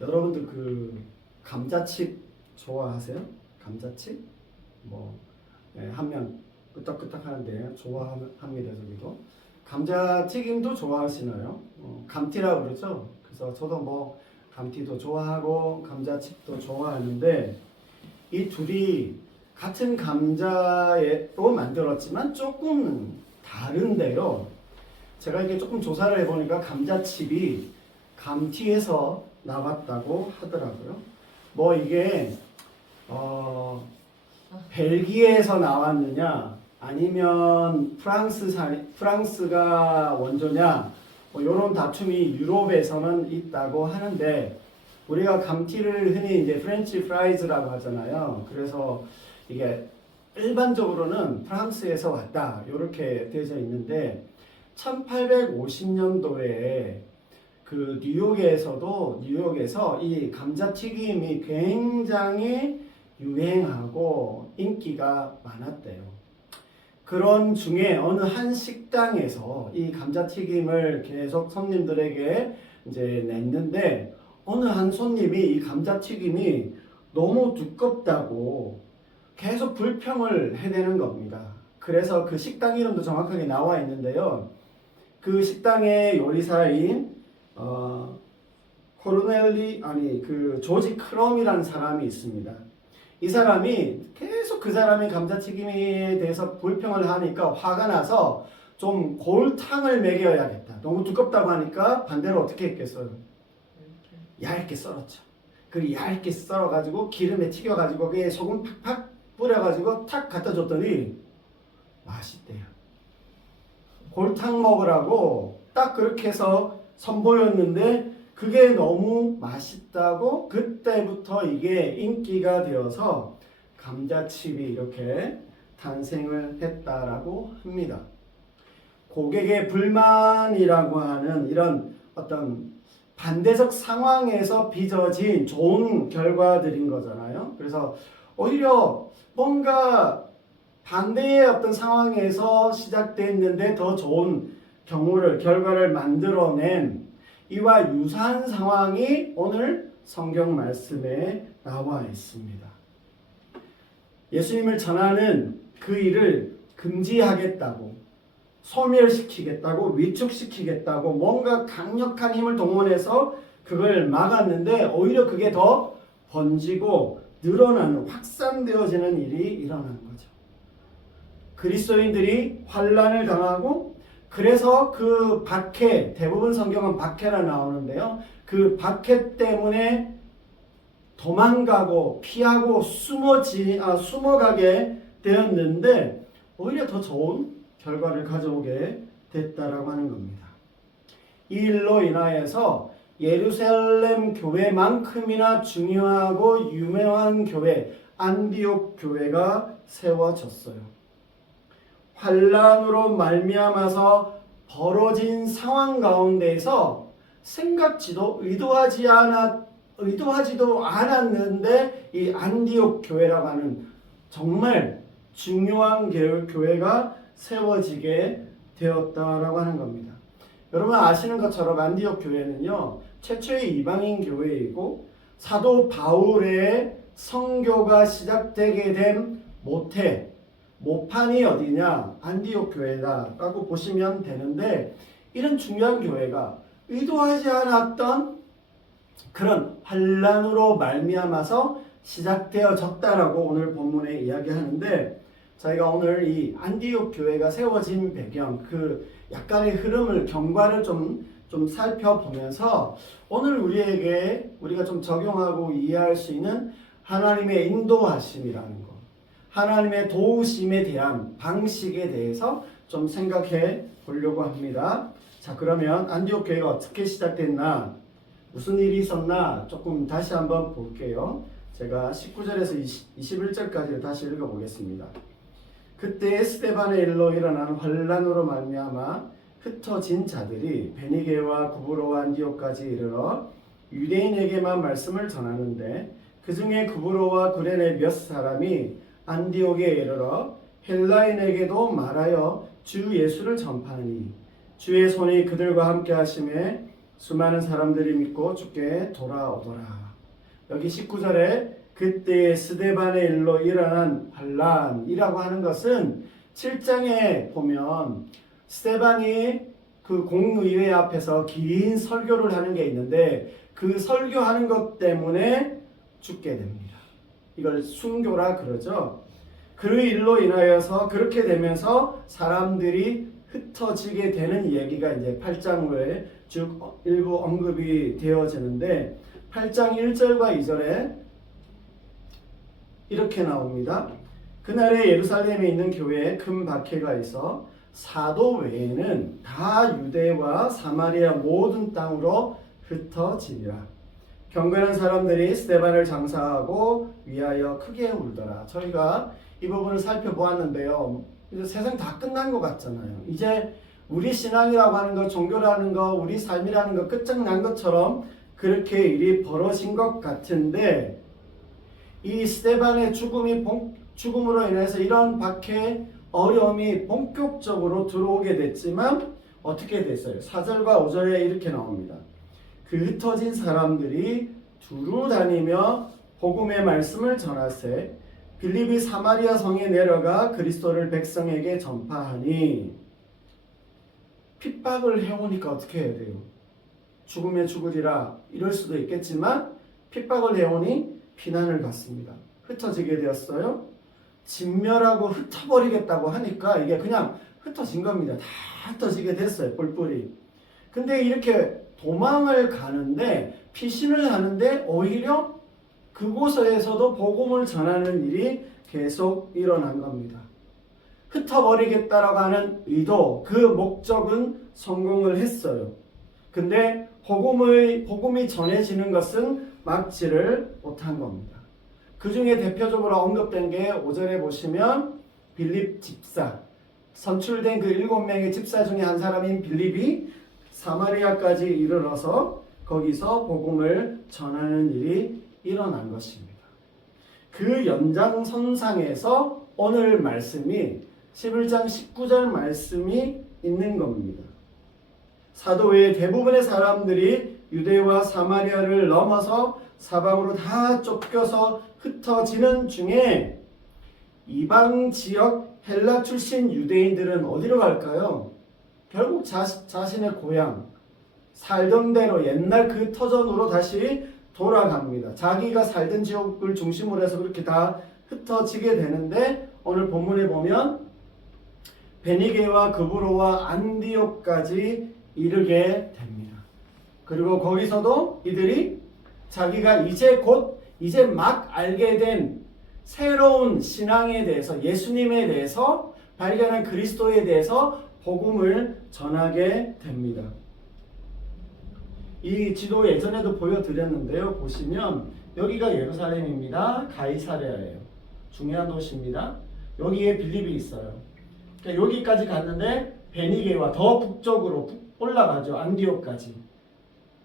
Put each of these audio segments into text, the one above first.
여러분들 그 감자칩 좋아하세요? 감자칩? 뭐 한 명 끄떡끄떡 하는데 좋아합니다. 저기도 감자튀김도 좋아하시나요? 감튀라고 그러죠. 그래서 저도 뭐 감튀도 좋아하고 감자칩도 좋아하는데 이 둘이 같은 감자로 만들었지만 조금 다른데요. 제가 이게 조금 조사를 해보니까 감자칩이 감튀에서 나왔다고 하더라고요. 뭐 이게 벨기에에서 나왔느냐 아니면 프랑스가 원조냐 뭐 이런 다툼이 유럽에서는 있다고 하는데 우리가 감튀를 흔히 이제 프렌치 프라이즈라고 하잖아요. 그래서 이게 일반적으로는 프랑스에서 왔다 이렇게 되어져 있는데 1850년도에 그 뉴욕에서 이 감자튀김이 굉장히 유행하고 인기가 많았대요. 그런 중에 어느 한 식당에서 이 감자튀김을 계속 손님들에게 이제 냈는데 어느 한 손님이 이 감자튀김이 너무 두껍다고 계속 불평을 해대는 겁니다. 그래서 그 식당 이름도 정확하게 나와 있는데요. 그 식당의 요리사인 조지 크롬이라는 사람이 있습니다. 이 사람이 계속 그 사람이 감자튀김에 대해서 불평을 하니까 화가 나서 좀 골탕을 먹여야겠다. 너무 두껍다고 하니까 반대로 어떻게 했겠어요? 얇게 썰었죠. 그 얇게 썰어가지고 기름에 튀겨가지고 그게 소금 팍팍 뿌려가지고 탁 갖다 줬더니 맛있대요. 골탕 먹으라고 딱 그렇게 해서 선보였는데 그게 너무 맛있다고 그때부터 이게 인기가 되어서 감자칩이 이렇게 탄생을 했다라고 합니다. 고객의 불만이라고 하는 이런 어떤 반대적 상황에서 빚어진 좋은 결과들인 거잖아요. 그래서 오히려 뭔가 반대의 어떤 상황에서 시작됐는데 더 좋은 결과를 만들어낸 이와 유사한 상황이 오늘 성경 말씀에 나와 있습니다. 예수님을 전하는 그 일을 금지하겠다고, 소멸시키겠다고, 위축시키겠다고 뭔가 강력한 힘을 동원해서 그걸 막았는데 오히려 그게 더 번지고 늘어나는, 확산되어지는 일이 일어나는 거죠. 그리스도인들이 환난을 당하고 그래서 그 박해, 대부분 성경은 박해라 나오는데요. 그 박해 때문에 도망가고 피하고 숨어가게 되었는데 오히려 더 좋은 결과를 가져오게 됐다라고 하는 겁니다. 이 일로 인하여서 예루살렘 교회만큼이나 중요하고 유명한 교회, 안디옥 교회가 세워졌어요. 환난으로 말미암아서 벌어진 상황 가운데에서 생각지도 의도하지도 않았는데 이 안디옥 교회라고 하는 정말 중요한 교회가 세워지게 되었다라고 하는 겁니다. 여러분 아시는 것처럼 안디옥 교회는요 최초의 이방인 교회이고 사도 바울의 선교가 시작되게 된 모판이 어디냐? 안디옥 교회다라고 보시면 되는데 이런 중요한 교회가 의도하지 않았던 그런 환난으로 말미암아서 시작되어졌다라고 오늘 본문에 이야기하는데 저희가 오늘 이 안디옥 교회가 세워진 배경 그 약간의 흐름을 경과를 좀 살펴보면서 오늘 우리가 좀 적용하고 이해할 수 있는 하나님의 인도하심이라는 것 하나님의 도우심에 대한 방식에 대해서 좀 생각해 보려고 합니다. 자, 그러면 안디옥 교회가 어떻게 시작됐나? 무슨 일이 있었나? 조금 다시 한번 볼게요. 제가 19절에서 21절까지를 다시 읽어보겠습니다. 그때 에스데반의 일로 일어난 환난으로 말미암아 흩어진 자들이 베니게와 구브로와 안디옥까지 이르러 유대인에게만 말씀을 전하는데 그 중에 구브로와 구레네 몇 사람이 안디옥에 이르러 헬라인에게도 말하여 주 예수를 전파하니 주의 손이 그들과 함께 하심에 수많은 사람들이 믿고 주께 돌아오더라. 여기 19절에 그때 스데반의 일로 일어난 반란이라고 하는 것은 7장에 보면 스데반이 그 공의회 앞에서 긴 설교를 하는 게 있는데 그 설교하는 것 때문에 죽게 됩니다. 이걸 순교라 그러죠. 그 일로 인하여서 그렇게 되면서 사람들이 흩어지게 되는 얘기가 이제 8장 후에 쭉 일부 언급이 되어지는데 8장 1절과 2절에 이렇게 나옵니다. 그날에 예루살렘에 있는 교회에 큰 박해가 있어 사도 외에는 다 유대와 사마리아 모든 땅으로 흩어지리라. 경건한 사람들이 스데반을 장사하고 위하여 크게 울더라. 저희가 이 부분을 살펴보았는데요. 이제 세상 다 끝난 것 같잖아요. 이제 우리 신앙이라고 하는 것, 종교라는 것, 우리 삶이라는 것 끝장난 것처럼 그렇게 일이 벌어진 것 같은데 이 스데반의 죽음으로 인해서 이런 박해, 어려움이 본격적으로 들어오게 됐지만 어떻게 됐어요? 4절과 5절에 이렇게 나옵니다. 그 흩어진 사람들이 두루 다니며 복음의 말씀을 전하세 빌립이 사마리아 성에 내려가 그리스도를 백성에게 전파하니 핍박을 해오니까 어떻게 해야 돼요? 죽으면 죽으리라 이럴 수도 있겠지만 핍박을 해오니 피난을 받습니다. 흩어지게 되었어요. 진멸하고 흩어버리겠다고 하니까 이게 그냥 흩어진 겁니다. 다 흩어지게 됐어요. 뿔뿔이. 근데 이렇게 도망을 가는데 피신을 하는데 오히려 그곳에서도 복음을 전하는 일이 계속 일어난 겁니다. 흩어버리겠다라고 하는 의도, 그 목적은 성공을 했어요. 근데 복음이 전해지는 것은 막지를 못한 겁니다. 그 중에 대표적으로 언급된 게 5절에 보시면 빌립 집사, 선출된 그 7명의 집사 중에 한 사람인 빌립이 사마리아까지 이르러서 거기서 복음을 전하는 일이 일어난 것입니다. 그 연장선상에서 오늘 말씀이 11장 19절 말씀이 있는 겁니다. 사도 외에 대부분의 사람들이 유대와 사마리아를 넘어서 사방으로 다 쫓겨서 흩어지는 중에 이방 지역 헬라 출신 유대인들은 어디로 갈까요? 결국 자신의 고향, 살던 대로 옛날 그 터전으로 다시 돌아갑니다. 자기가 살던 지역을 중심으로 해서 그렇게 다 흩어지게 되는데 오늘 본문에 보면 베니게와 그브로와 안디옥까지 이르게 됩니다. 그리고 거기서도 이들이 자기가 이제 막 알게 된 새로운 신앙에 대해서 예수님에 대해서 발견한 그리스도에 대해서 복음을 전하게 됩니다. 이 지도 예전에도 보여드렸는데요. 보시면 여기가 예루살렘입니다. 가이사랴예요. 중요한 도시입니다. 여기에 빌립이 있어요. 그러니까 여기까지 갔는데 베니게와 더 북쪽으로 올라가죠. 안디옥까지.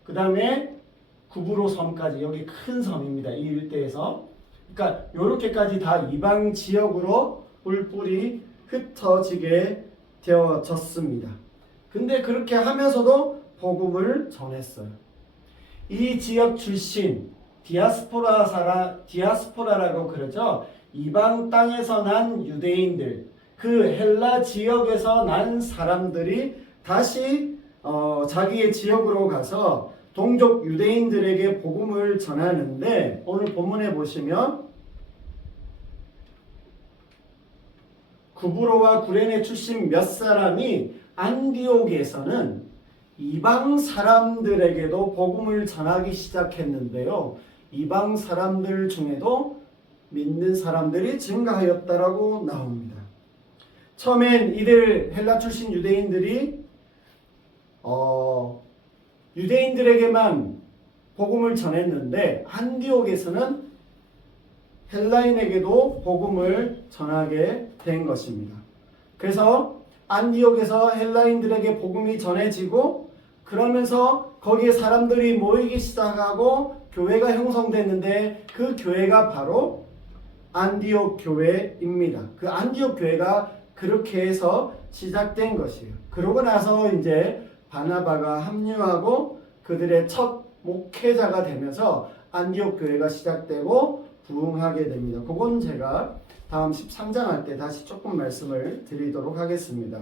그 다음에 구브로 섬까지 여기 큰 섬입니다. 이 일대에서. 그러니까 이렇게까지 다 이방 지역으로 뿔뿔이 흩어지게 되어졌습니다. 근데 그렇게 하면서도 복음을 전했어요. 이 지역 출신 디아스포라라고 그러죠. 이방 땅에서 난 유대인들, 그 헬라 지역에서 난 사람들이 다시 자기의 지역으로 가서 동족 유대인들에게 복음을 전하는데 오늘 본문에 보시면 구브로와 구레네 출신 몇 사람이 안디옥에서는 이방 사람들에게도 복음을 전하기 시작했는데요. 이방 사람들 중에도 믿는 사람들이 증가하였다라고 나옵니다. 처음엔 이들 헬라 출신 유대인들이 유대인들에게만 복음을 전했는데 안디옥에서는 헬라인에게도 복음을 전하게 된 것입니다. 그래서 안디옥에서 헬라인들에게 복음이 전해지고 그러면서 거기에 사람들이 모이기 시작하고 교회가 형성됐는데 그 교회가 바로 안디옥 교회입니다. 그 안디옥 교회가 그렇게 해서 시작된 것이에요. 그러고 나서 이제 바나바가 합류하고 그들의 첫 목회자가 되면서 안디옥 교회가 시작되고 부흥하게 됩니다. 그건 제가 다음 13장 할 때 다시 조금 말씀을 드리도록 하겠습니다.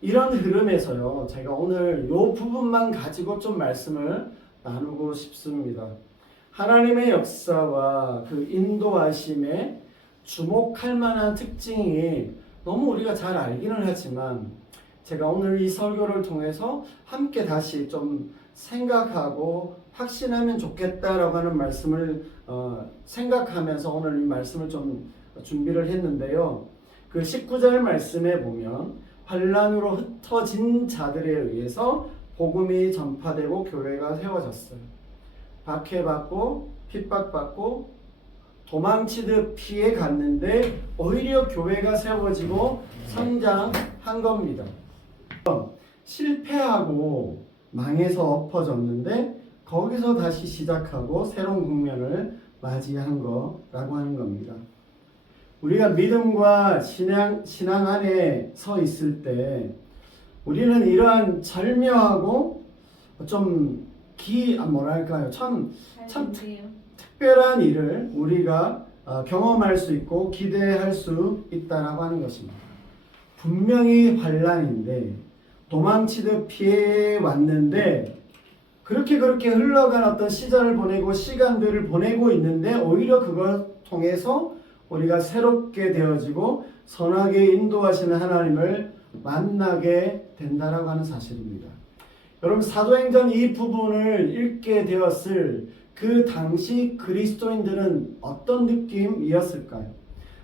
이런 흐름에서요, 제가 오늘 이 부분만 가지고 좀 말씀을 나누고 싶습니다. 하나님의 역사와 그 인도하심에 주목할 만한 특징이 너무 우리가 잘 알기는 하지만 제가 오늘 이 설교를 통해서 함께 다시 좀 생각하고 확신하면 좋겠다라고 하는 말씀을 생각하면서 오늘 이 말씀을 좀 준비를 했는데요. 그 19절 말씀에 보면 환난으로 흩어진 자들에 의해서 복음이 전파되고 교회가 세워졌어요. 박해받고 핍박받고 도망치듯 피해 갔는데 오히려 교회가 세워지고 성장한 겁니다. 실패하고 망해서 엎어졌는데 거기서 다시 시작하고 새로운 국면을 맞이한 거라고 하는 겁니다. 우리가 믿음과 신앙 안에 서 있을 때 우리는 이러한 절묘하고 좀 뭐랄까요? 참 특별한 일을 우리가 경험할 수 있고 기대할 수 있다라고 하는 것입니다. 분명히 환난인데 도망치듯 피해 왔는데 그렇게 흘러간 어떤 시절을 보내고 시간들을 보내고 있는데 오히려 그걸 통해서 우리가 새롭게 되어지고 선하게 인도하시는 하나님을 만나게 된다라고 하는 사실입니다. 여러분 사도행전 이 부분을 읽게 되었을 그 당시 그리스도인들은 어떤 느낌이었을까요?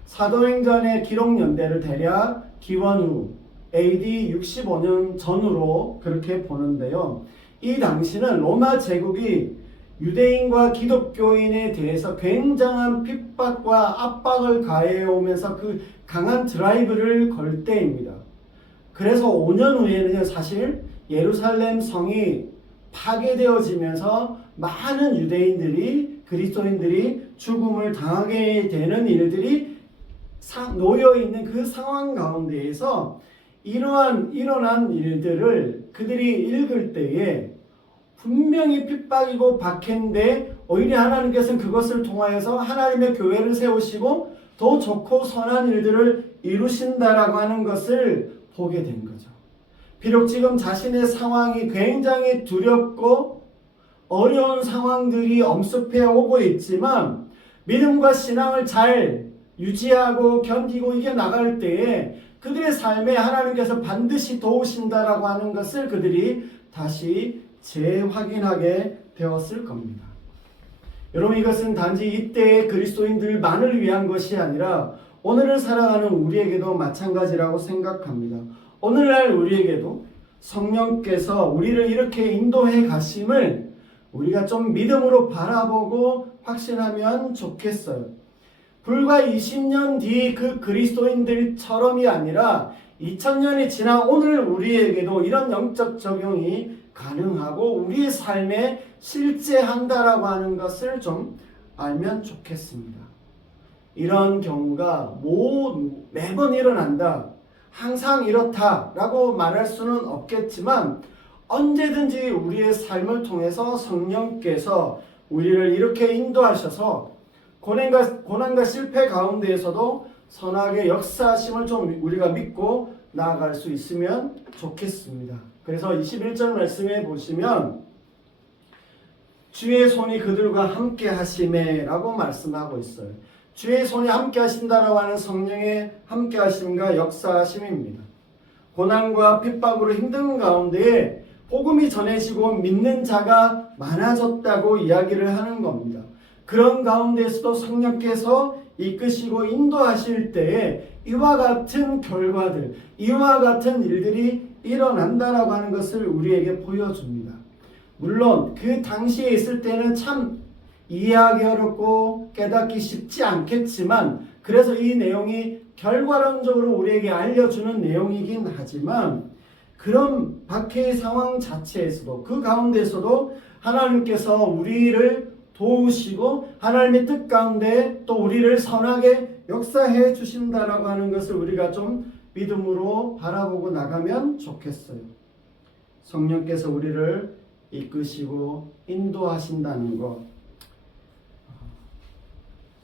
사도행전의 기록 연대를 대략 기원 후 AD 65년 전으로 그렇게 보는데요. 이 당시는 로마 제국이 유대인과 기독교인에 대해서 굉장한 핍박과 압박을 가해오면서 그 강한 드라이브를 걸 때입니다. 그래서 5년 후에는 사실 예루살렘 성이 파괴되어지면서 많은 유대인들이 그리스도인들이 죽음을 당하게 되는 일들이 놓여있는 그 상황 가운데에서 일어난 일들을 그들이 읽을 때에 분명히 핍박이고 박해인데 오히려 하나님께서는 그것을 통하여서 하나님의 교회를 세우시고 더 좋고 선한 일들을 이루신다라고 하는 것을 보게 된 거죠. 비록 지금 자신의 상황이 굉장히 두렵고 어려운 상황들이 엄습해 오고 있지만 믿음과 신앙을 잘 유지하고 견디고 이겨나갈 때에 그들의 삶에 하나님께서 반드시 도우신다라고 하는 것을 그들이 다시 재확인하게 되었을 겁니다. 여러분 이것은 단지 이때의 그리스도인들만을 위한 것이 아니라 오늘을 살아가는 우리에게도 마찬가지라고 생각합니다. 오늘날 우리에게도 성령께서 우리를 이렇게 인도해 가심을 우리가 좀 믿음으로 바라보고 확신하면 좋겠어요. 불과 20년 뒤 그 그리스도인들처럼이 아니라 2000년이 지난 오늘 우리에게도 이런 영적 적용이 가능하고 우리의 삶에 실제한다라고 하는 것을 좀 알면 좋겠습니다. 이런 경우가 매번 일어난다, 항상 이렇다라고 말할 수는 없겠지만 언제든지 우리의 삶을 통해서 성령께서 우리를 이렇게 인도하셔서 고난과 실패 가운데에서도 선하게 역사하심을 좀 우리가 믿고 나아갈 수 있으면 좋겠습니다. 그래서 21절 말씀에 보시면 주의 손이 그들과 함께 하심에 라고 말씀하고 있어요. 주의 손이 함께 하신다라고 하는 성령의 함께 하심과 역사하심입니다. 고난과 핍박으로 힘든 가운데에 복음이 전해지고 믿는 자가 많아졌다고 이야기를 하는 겁니다. 그런 가운데에서도 성령께서 이끄시고 인도하실 때에 이와 같은 결과들, 이와 같은 일들이 일어난다라고 하는 것을 우리에게 보여줍니다. 물론 그 당시에 있을 때는 참 이해하기 어렵고 깨닫기 쉽지 않겠지만 그래서 이 내용이 결과론적으로 우리에게 알려주는 내용이긴 하지만 그런 박해의 상황 자체에서도 그 가운데서도 하나님께서 우리를 도우시고 하나님의 뜻 가운데 또 우리를 선하게 역사해 주신다라고 하는 것을 우리가 좀 믿음으로 바라보고 나가면 좋겠어요. 성령께서 우리를 이끄시고 인도하신다는 것.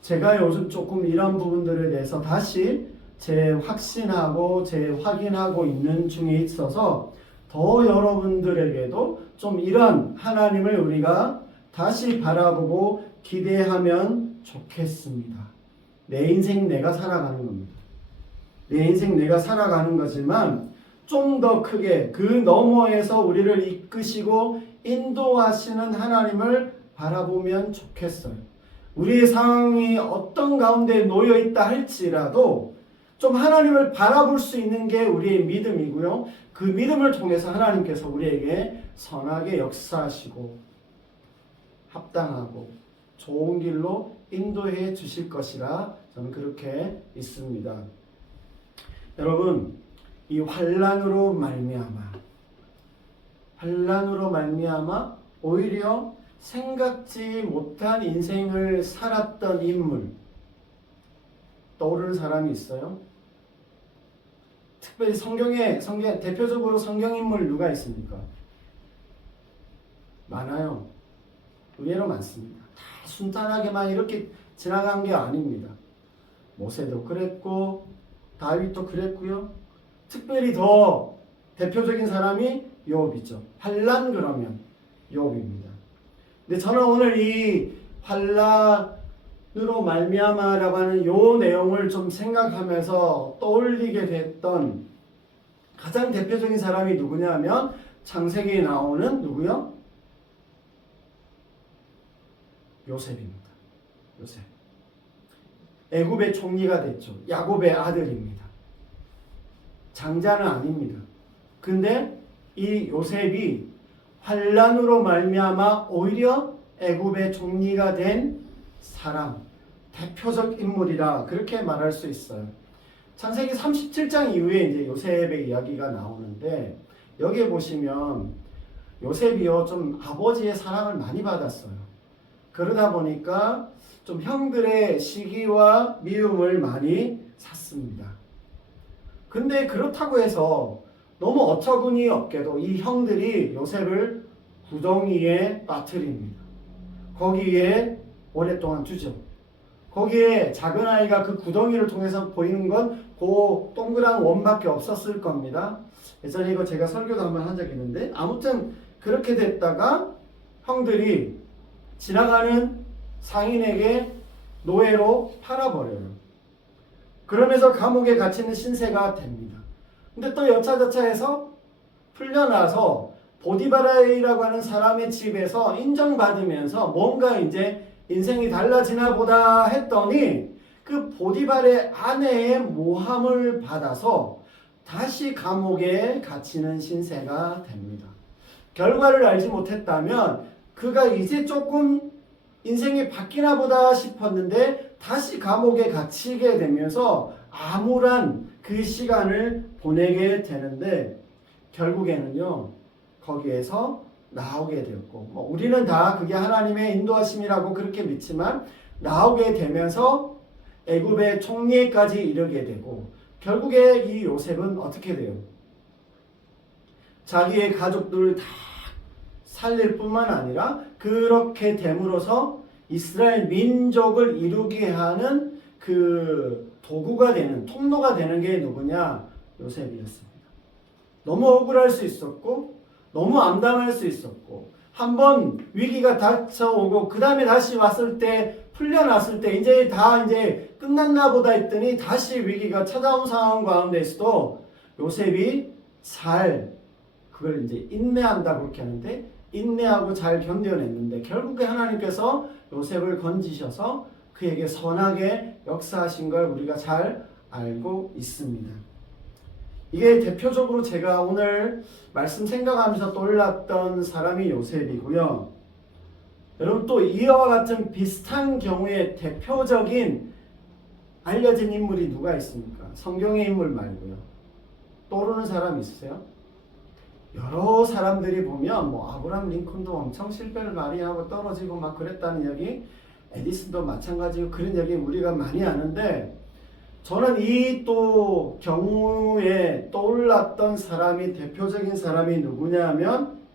제가 요즘 조금 이런 부분들에 대해서 다시 재확신하고 재확인하고 있는 중에 있어서 더 여러분들에게도 좀 이런 하나님을 우리가 다시 바라보고 기대하면 좋겠습니다. 내 인생 내가 살아가는 겁니다. 내 인생 내가 살아가는 거지만 좀 더 크게 그 너머에서 우리를 이끄시고 인도하시는 하나님을 바라보면 좋겠어요. 우리의 상황이 어떤 가운데 놓여 있다 할지라도 좀 하나님을 바라볼 수 있는 게 우리의 믿음이고요. 그 믿음을 통해서 하나님께서 우리에게 선하게 역사하시고 합당하고 좋은 길로 인도해 주실 것이라 저는 그렇게 믿습니다. 여러분, 이 환난으로 말미암아 오히려 생각지 못한 인생을 살았던 인물 떠오르는 사람이 있어요? 특별히 성경에 대표적으로 성경 인물 누가 있습니까? 많아요. 의외로 많습니다. 다 순탄하게만 이렇게 지나간 게 아닙니다. 모세도 그랬고 다윗도 그랬고요. 특별히 더 대표적인 사람이 욥이죠. 환난 그러면 욥입니다. 근데 저는 오늘 이 환난으로 말미암아라고 하는 요 내용을 좀 생각하면서 떠올리게 됐던 가장 대표적인 사람이 누구냐면 창세기에 나오는 누구요? 요셉입니다. 요셉. 애굽의 총리가 됐죠. 야곱의 아들입니다. 장자는 아닙니다. 근데 이 요셉이 환난으로 말미암아 오히려 애굽의 총리가 된 사람, 대표적 인물이라 그렇게 말할 수 있어요. 창세기 37장 이후에 이제 요셉의 이야기가 나오는데 여기에 보시면 요셉이요 좀 아버지의 사랑을 많이 받았어요. 그러다 보니까 좀 형들의 시기와 미움을 많이 샀습니다. 근데 그렇다고 해서 너무 어처구니 없게도 이 형들이 요셉을 구덩이에 빠뜨립니다. 거기에 오랫동안 두죠. 거기에 작은 아이가 그 구덩이를 통해서 보이는 건 그 동그란 원밖에 없었을 겁니다. 예전에 이거 제가 설교도 한번 한 적이 있는데 아무튼 그렇게 됐다가 형들이 지나가는 상인에게 노예로 팔아버려요. 그러면서 감옥에 갇히는 신세가 됩니다. 근데 또 여차저차해서 풀려나서 보디바라라고 하는 사람의 집에서 인정받으면서 뭔가 이제 인생이 달라지나 보다 했더니 그 보디발의 아내의 모함을 받아서 다시 감옥에 갇히는 신세가 됩니다. 결과를 알지 못했다면 그가 이제 조금 인생이 바뀌나 보다 싶었는데 다시 감옥에 갇히게 되면서 암울한 그 시간을 보내게 되는데 결국에는요 거기에서 나오게 되었고 우리는 다 그게 하나님의 인도하심이라고 그렇게 믿지만 나오게 되면서 애굽의 총리까지 이르게 되고 결국에 이 요셉은 어떻게 돼요? 자기의 가족들을 다 살릴 뿐만 아니라 그렇게 됨으로써 이스라엘 민족을 이루게 하는 그 도구가 되는 통로가 되는 게 누구냐? 요셉이었습니다. 너무 억울할 수 있었고 너무 암담할 수 있었고 한번 위기가 닥쳐오고 그 다음에 다시 왔을 때 풀려났을 때 이제 끝났나 보다 했더니 다시 위기가 찾아온 상황 가운데서도 요셉이 잘 그걸 이제 인내한다고 그렇게 하는데 인내하고 잘 견뎌냈는데 결국에 하나님께서 요셉을 건지셔서 그에게 선하게 역사하신 걸 우리가 잘 알고 있습니다. 이게 대표적으로 제가 오늘 말씀 생각하면서 떠올랐던 사람이 요셉이고요. 여러분 또 이와 같은 비슷한 경우에 대표적인 알려진 인물이 누가 있습니까? 성경의 인물 말고요. 떠오르는 사람 있으세요? 여러 사람들이 보면 아브라함 링컨도 엄청 실패를 많이 하고 떨어지고 막 그랬다는 이야기, 에디슨도 마찬가지고 그런 이야기 우리가 많이 아는데 저는 이 또 경우에 떠올랐던 사람이 대표적인 사람이 누구냐 하면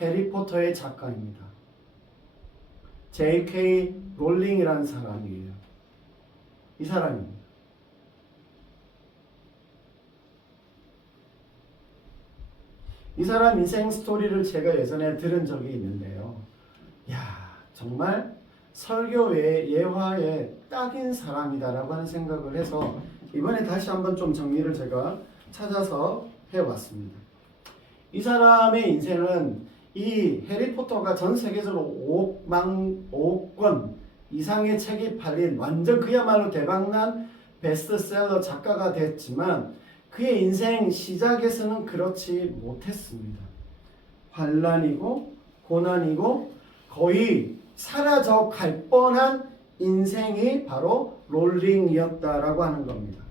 해리포터의 작가입니다. J.K. 롤링이라는 사람이에요. 이 사람입니다. 이 사람 인생 스토리를 제가 예전에 들은 적이 있는데요. 야, 정말 설교 외에 예화에 딱인 사람이다라고 하는 생각을 해서 이번에 다시 한번 좀 정리를 제가 찾아서 해왔습니다. 이 사람의 인생은 이 해리포터가 전 세계적으로 5억 권 이상의 책이 팔린 완전 그야말로 대박난 베스트셀러 작가가 됐지만 그의 인생 시작에서는 그렇지 못했습니다. 환난이고 고난이고 거의 사라져 갈 뻔한 인생이 바로 롤링이었다라고 하는 겁니다.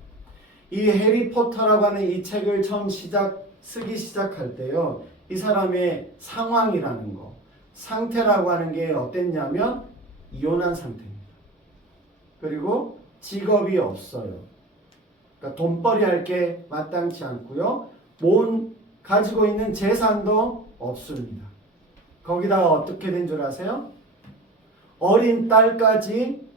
이 해리포터라고 하는 이 책을 처음 쓰기 시작할 때요. 이 사람의 상황이라는 거, 상태라고 하는 게 어땠냐면 이혼한 상태입니다. 그리고 직업이 없어요. 그러니까 돈벌이 할 게 마땅치 않고요. 가지고 있는 재산도 없습니다. 거기다가 어떻게 된 줄 아세요? 어린 딸까지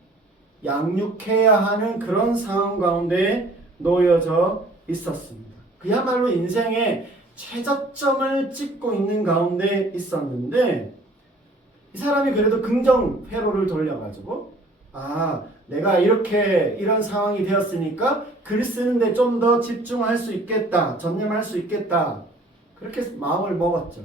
양육해야 하는 그런 상황 가운데 놓여져 있었습니다. 그야말로 인생의 최저점을 찍고 있는 가운데 있었는데 이 사람이 그래도 긍정 회로를 돌려가지고 내가 이런 상황이 되었으니까 글 쓰는데 좀 더 집중할 수 있겠다, 전념할 수 있겠다, 그렇게 마음을 먹었죠.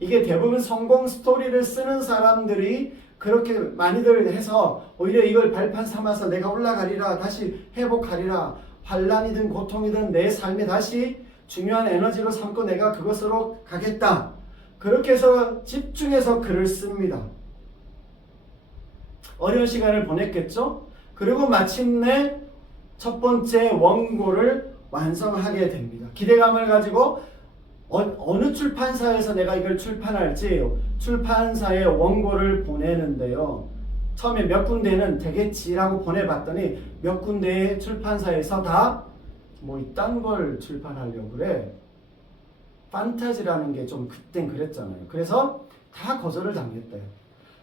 이게 대부분 성공 스토리를 쓰는 사람들이 그렇게 많이들 해서 오히려 이걸 발판 삼아서 내가 올라가리라, 다시 회복하리라, 환난이든 고통이든 내 삶에 다시 중요한 에너지로 삼고 내가 그것으로 가겠다, 그렇게 해서 집중해서 글을 씁니다. 어려운 시간을 보냈겠죠? 그리고 마침내 첫 번째 원고를 완성하게 됩니다. 기대감을 가지고 어느 출판사에서 내가 이걸 출판할지 출판사에 원고를 보내는데요. 처음에 몇 군데는 되겠지라고 보내봤더니 몇 군데의 출판사에서 다 뭐 이딴 걸 출판하려고 그래. 판타지라는 게 좀 그땐 그랬잖아요. 그래서 다 거절을 당했대요.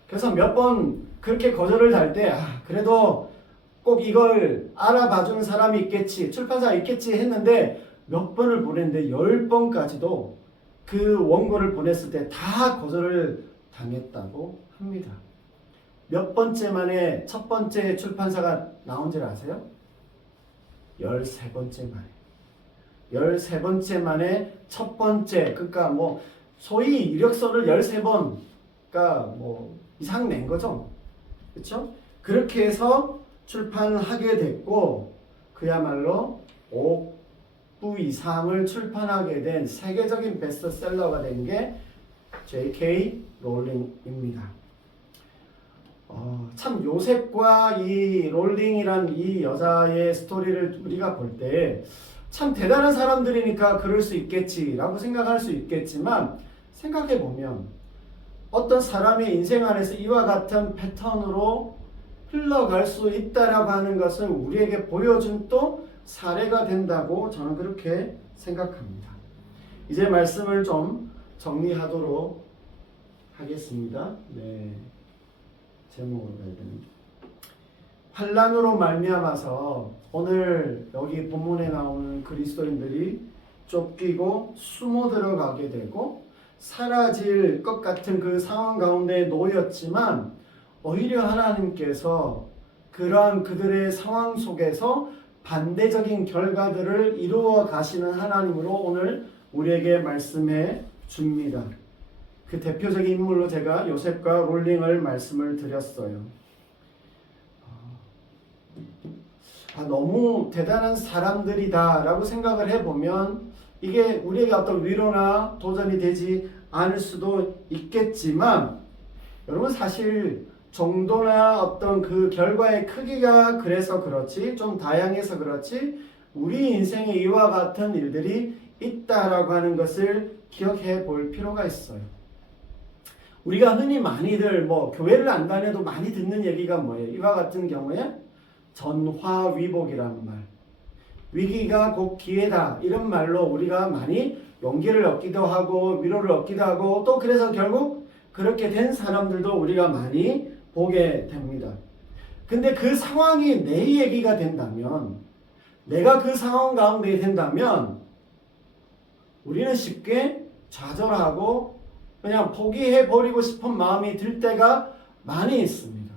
그래서 몇 번 그렇게 거절을 달 때 그래도 꼭 이걸 알아봐주는 사람이 있겠지, 출판사가 있겠지 했는데 몇 번을 보냈는데 10번까지도 그 원고를 보냈을 때 다 거절을 당했다고 합니다. 몇 번째 만에 첫 번째 출판사가 나온지 아세요? 13번째 만에. 13번째 만에 첫 번째, 그러니까 뭐 소위 이력서를 13번, 그러니까 뭐 이상 낸 거죠. 그렇죠? 그렇게 해서 출판하게 됐고 그야말로 5부 이상을 출판하게 된 세계적인 베스트셀러가 된 게 J.K. 롤링입니다. 참 요셉과 이 롤링이란 이 여자의 스토리를 우리가 볼 때 참 대단한 사람들이니까 그럴 수 있겠지라고 생각할 수 있겠지만 생각해 보면 어떤 사람의 인생 안에서 이와 같은 패턴으로 흘러갈 수 있다라고 하는 것을 우리에게 보여준 또 사례가 된다고 저는 그렇게 생각합니다. 이제 말씀을 좀 정리하도록 하겠습니다. 네, 제목으로 가야 되는데 환난으로 말미암아서 오늘 여기 본문에 나오는 그리스도인들이 쫓기고 숨어 들어가게 되고 사라질 것 같은 그 상황 가운데 놓였지만 오히려 하나님께서 그러한 그들의 상황 속에서 반대적인 결과들을 이루어 가시는 하나님으로 오늘 우리에게 말씀해 줍니다. 그 대표적인 인물로 제가 요셉과 롤링을 말씀을 드렸어요. 너무 대단한 사람들이다 라고 생각을 해보면 이게 우리에게 어떤 위로나 도전이 되지 않을 수도 있겠지만 여러분 사실 정도나 어떤 그 결과의 크기가 그래서 그렇지 좀 다양해서 그렇지 우리 인생에 이와 같은 일들이 있다라고 하는 것을 기억해 볼 필요가 있어요. 우리가 흔히 많이들 뭐 교회를 안 다녀도 많이 듣는 얘기가 뭐예요? 이와 같은 경우에 전화위복이라는 말, 위기가 곧 기회다 이런 말로 우리가 많이 용기를 얻기도 하고 위로를 얻기도 하고 또 그래서 결국 그렇게 된 사람들도 우리가 많이 보게 됩니다. 근데 그 상황이 내 얘기가 된다면, 내가 그 상황 가운데 된다면 우리는 쉽게 좌절하고 그냥 포기해버리고 싶은 마음이 들 때가 많이 있습니다.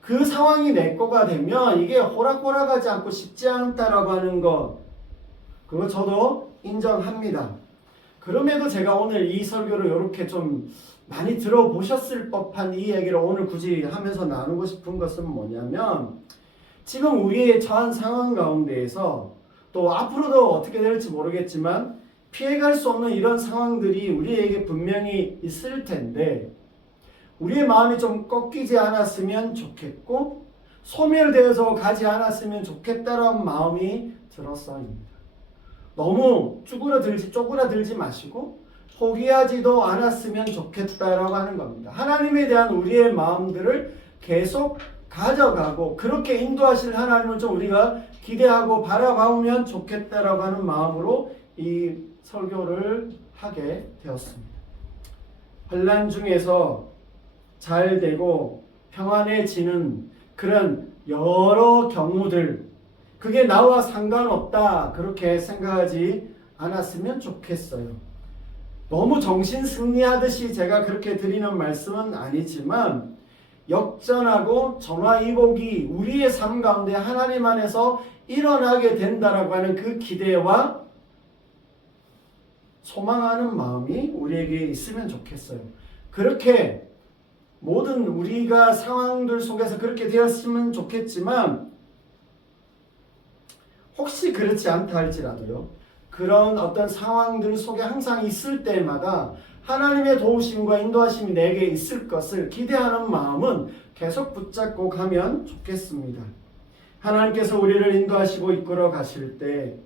그 상황이 내 거가 되면 이게 호락호락하지 않고 쉽지 않다라고 하는 것, 그거 저도 인정합니다. 그럼에도 제가 오늘 이 설교를 이렇게 좀 많이 들어보셨을 법한 이 얘기를 오늘 굳이 하면서 나누고 싶은 것은 뭐냐면, 지금 우리의 처한 상황 가운데에서 또 앞으로도 어떻게 될지 모르겠지만 피해갈 수 없는 이런 상황들이 우리에게 분명히 있을 텐데, 우리의 마음이 좀 꺾이지 않았으면 좋겠고 소멸되어서 가지 않았으면 좋겠다라는 마음이 들었어입니다. 너무 쪼그라들지 마시고 포기하지도 않았으면 좋겠다라고 하는 겁니다. 하나님에 대한 우리의 마음들을 계속 가져가고 그렇게 인도하실 하나님을 좀 우리가 기대하고 바라보면 좋겠다라고 하는 마음으로 이 설교를 하게 되었습니다. 환난 중에서 잘 되고 평안해지는 그런 여러 경우들, 그게 나와 상관없다 그렇게 생각하지 않았으면 좋겠어요. 너무 정신승리하듯이 제가 그렇게 드리는 말씀은 아니지만 역전하고 전화위복이 우리의 삶 가운데 하나님 안에서 일어나게 된다라고 하는 그 기대와 소망하는 마음이 우리에게 있으면 좋겠어요. 그렇게 모든 우리가 상황들 속에서 그렇게 되었으면 좋겠지만 혹시 그렇지 않다 할지라도요, 그런 어떤 상황들 속에 항상 있을 때마다 하나님의 도우심과 인도하심이 내게 있을 것을 기대하는 마음은 계속 붙잡고 가면 좋겠습니다. 하나님께서 우리를 인도하시고 이끌어 가실 때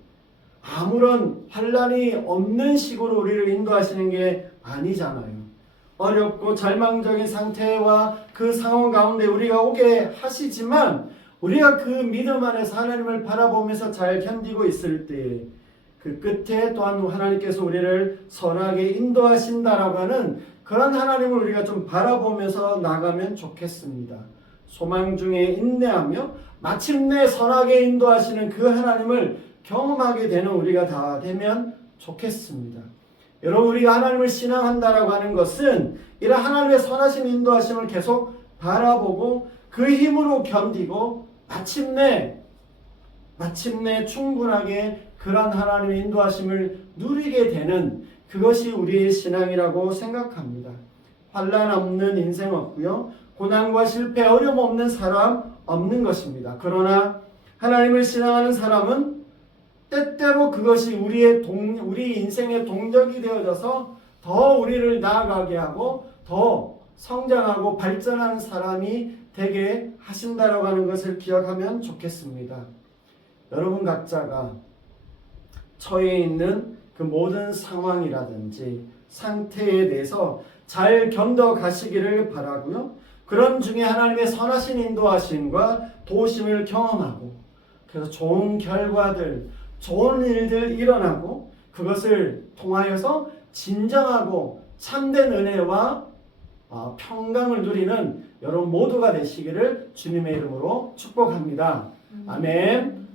아무런 환난이 없는 식으로 우리를 인도하시는 게 아니잖아요. 어렵고 절망적인 상태와 그 상황 가운데 우리가 오게 하시지만 우리가 그 믿음 안에서 하나님을 바라보면서 잘 견디고 있을 때 그 끝에 또한 하나님께서 우리를 선하게 인도하신다라고 하는 그런 하나님을 우리가 좀 바라보면서 나가면 좋겠습니다. 소망 중에 인내하며 마침내 선하게 인도하시는 그 하나님을 경험하게 되는 우리가 다 되면 좋겠습니다. 여러분, 우리가 하나님을 신앙한다라고 하는 것은 이런 하나님의 선하신 인도하심을 계속 바라보고 그 힘으로 견디고 마침내 충분하게 그런 하나님의 인도하심을 누리게 되는 그것이 우리의 신앙이라고 생각합니다. 환난 없는 인생 없고요, 고난과 실패, 어려움 없는 사람 없는 것입니다. 그러나 하나님을 신앙하는 사람은 때때로 그것이 우리 인생의 동력이 되어져서 더 우리를 나아가게 하고 더 성장하고 발전하는 사람이 되게 하신다라고 하는 것을 기억하면 좋겠습니다. 여러분 각자가 처해 있는 그 모든 상황이라든지 상태에 대해서 잘 견뎌 가시기를 바라고요. 그런 중에 하나님의 선하신 인도하심과 도우심을 경험하고 그래서 좋은 결과들, 좋은 일들 일어나고 그것을 통하여서 진정하고 참된 은혜와 평강을 누리는 여러분 모두가 되시기를 주님의 이름으로 축복합니다. 아멘.